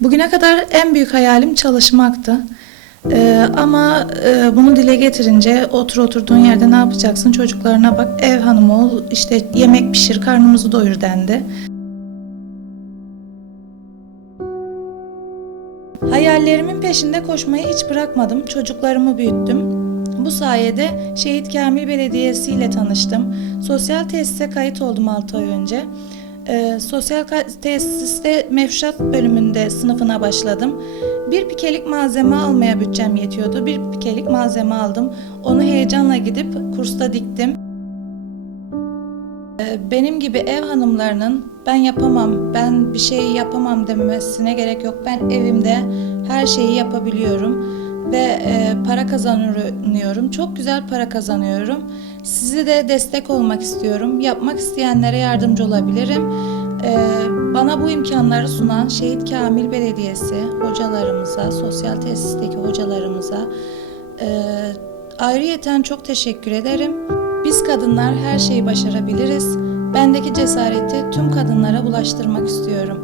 Bugüne kadar en büyük hayalim çalışmaktı. Ee, ama e, bunu dile getirince otur oturduğun yerde ne yapacaksın çocuklarına bak ev hanımı ol işte yemek pişir karnımızı doyur dendi. Hayallerimin peşinde koşmayı hiç bırakmadım. Çocuklarımı büyüttüm. Bu sayede Şehit Kamil Belediyesi ile tanıştım. Sosyal tesise kayıt oldum 6 ay önce. Ee, sosyal tesiste mefşat bölümünde sınıfına başladım. Bir pikelik malzeme almaya bütçem yetiyordu. Bir pikelik malzeme aldım. Onu heyecanla gidip kursta diktim. Ee, Benim gibi ev hanımlarının ben yapamam, ben bir şey yapamam demesine gerek yok. Ben evimde her şeyi yapabiliyorum ve e, para kazanıyorum. Çok güzel para kazanıyorum. Size de destek olmak istiyorum. Yapmak isteyenlere yardımcı olabilirim. Ee, Bana bu imkanları sunan Şehit Kamil Belediyesi hocalarımıza, sosyal tesisteki hocalarımıza e, ayrıyeten çok teşekkür ederim. Biz kadınlar her şeyi başarabiliriz. Bendeki cesareti tüm kadınlara ulaştırmak istiyorum.